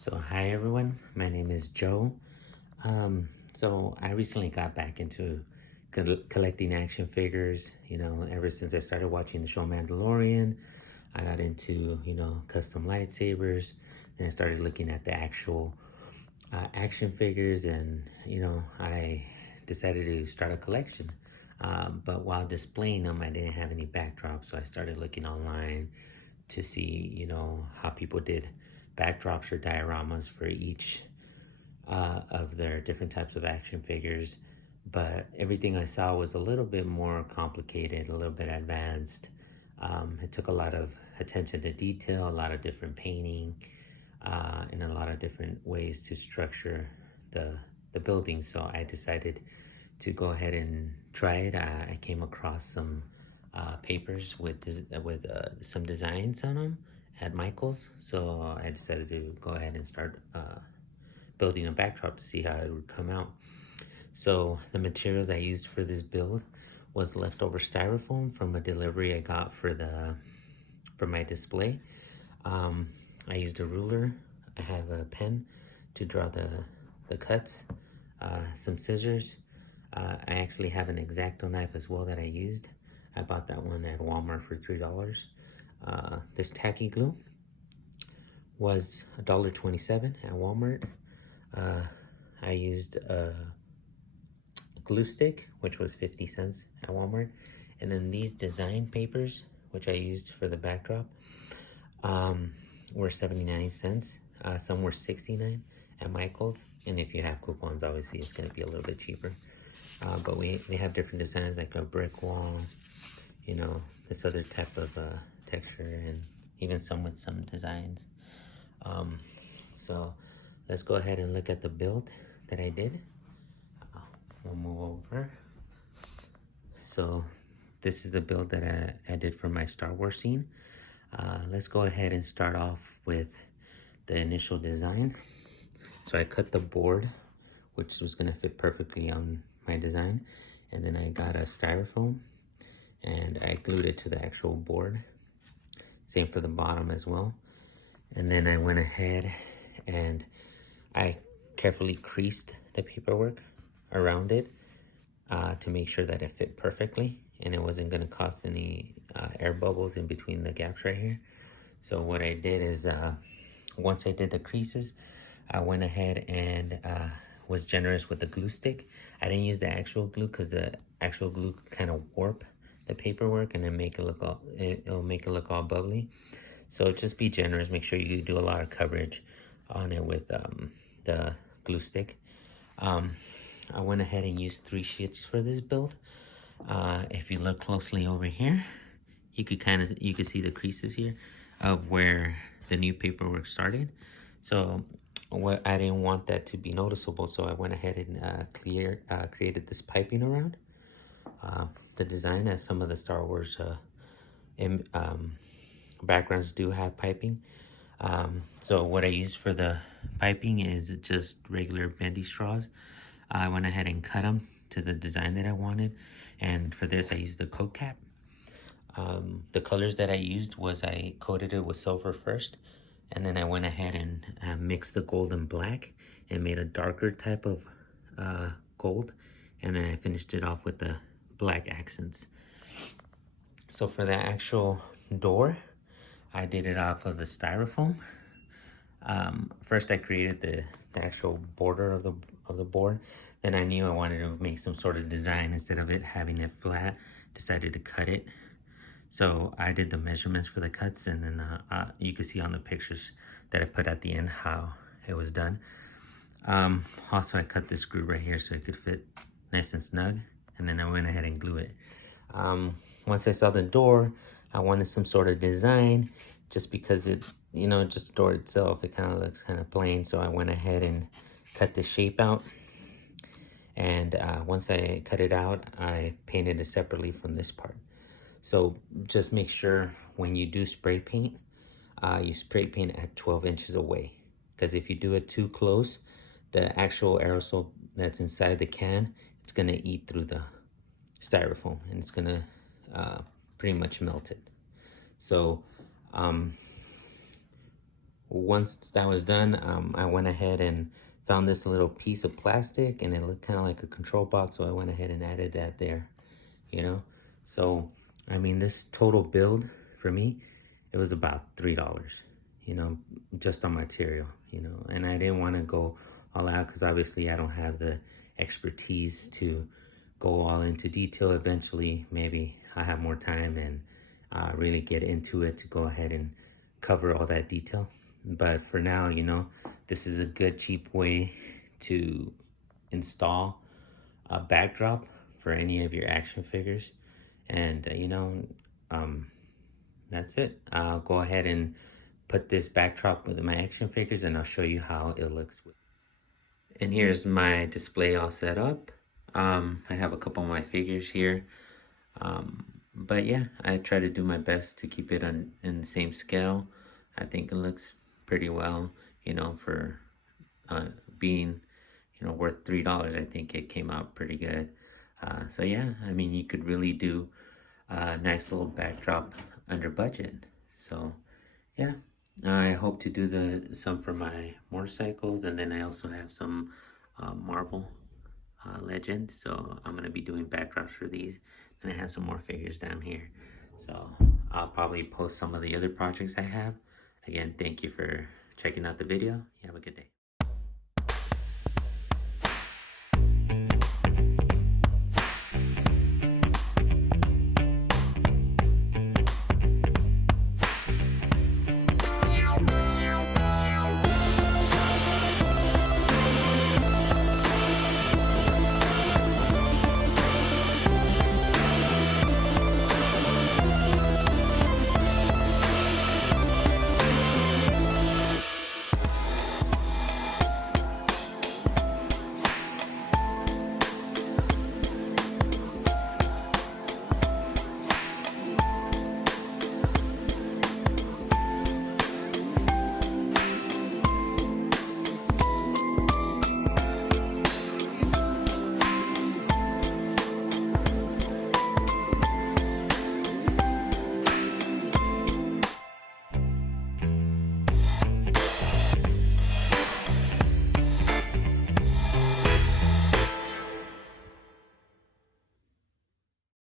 So hi everyone, my name is Joe. So I recently got back into collecting action figures. Ever since I started watching the show Mandalorian, I got into custom lightsabers. Then I started looking at the actual action figures, and I decided to start a collection. But while displaying them, I didn't have any backdrops, so I started looking online to see how people did backdrops or dioramas for each of their different types of action figures. But everything I saw was a little bit more complicated, a little bit advanced. It took a lot of attention to detail, a lot of different painting, and a lot of different ways to structure the building. So I decided to go ahead and try it. I came across some papers with some designs on them at Michael's, so I decided to go ahead and start building a backdrop to see how it would come out. So the materials I used for this build was leftover styrofoam from a delivery I got for my display. I used a ruler. I have a pen to draw the cuts, some scissors. I actually have an X-Acto knife as well that I used. I bought that one at Walmart for $3. This tacky glue was $1.27 at Walmart. I used a glue stick, which was 50 cents at Walmart. And then these design papers, which I used for the backdrop, were 79 cents. Some were 69 at Michael's. And if you have coupons, obviously it's going to be a little bit cheaper. But we have different designs, like a brick wall, this other type of texture, and even some with some designs. So let's go ahead and look at the build that I did. We'll move over. So this is the build that I did for my Star Wars scene. Let's go ahead and start off with the initial design. So I cut the board, which was going to fit perfectly on my design, and then I got a styrofoam and I glued it to the actual board. Same for the bottom as well. And then I went ahead and I carefully creased the paperwork around it to make sure that it fit perfectly and it wasn't going to cause any air bubbles in between the gaps right here. So what I did is once I did the creases, I went ahead and was generous with the glue stick. I didn't use the actual glue because the actual glue kind of warp the paperwork and then it'll make it look all bubbly. So just be generous. Make sure you do a lot of coverage on it with the glue stick. I went ahead and used 3 sheets for this build. If you look closely over here, you could see the creases here of where the new paperwork started. So I didn't want that to be noticeable, so I went ahead and created this piping around the design, as some of the Star Wars backgrounds do have piping. So what I used for the piping is just regular bendy straws. I went ahead and cut them to the design that I wanted, and for this I used the coat cap. The colors that I used was I coated it with silver first, and then I went ahead and mixed the gold and black and made a darker type of gold, and then I finished it off with the black accents. So for the actual door, I did it off of the styrofoam. First I created the actual border of the board. Then I knew I wanted to make some sort of design instead of it having it flat. Decided to cut it. So I did the measurements for the cuts, and then you can see on the pictures that I put at the end how it was done. Also, I cut this screw right here so it could fit nice and snug, and then I went ahead and glued it. Once I saw the door, I wanted some sort of design, just because it, just the door itself, it kind of looks kind of plain. So I went ahead and cut the shape out. And once I cut it out, I painted it separately from this part. So just make sure when you do spray paint, you spray paint at 12 inches away. Because if you do it too close, the actual aerosol that's inside the can, it's going to eat through the styrofoam and it's going to pretty much melt it. So once that was done, I went ahead and found this little piece of plastic, and it looked kind of like a control box, so I went ahead and added that there, you know. So I mean, this total build for me, it was about $3, you know, just on material, you know. And I didn't want to go all out because obviously I don't have the expertise to go all into detail. Eventually maybe I have more time and really get into it to go ahead and cover all that detail. But for now, you know, this is a good cheap way to install a backdrop for any of your action figures. And you know, that's it. I'll go ahead and put this backdrop with my action figures, and I'll show you how it looks. And here's my display all set up. I have a couple of my figures here. But yeah, I try to do my best to keep it in the same scale. I think it looks pretty well, you know, for being, you know, worth $3. I think it came out pretty good. So yeah, I mean, you could really do a nice little backdrop under budget. So yeah, I hope to do some for my motorcycles, and then I also have some marble legend. So I'm gonna be doing backdrops for these. And I have some more figures down here. So I'll probably post some of the other projects I have. Again, thank you for checking out the video. You have a good day.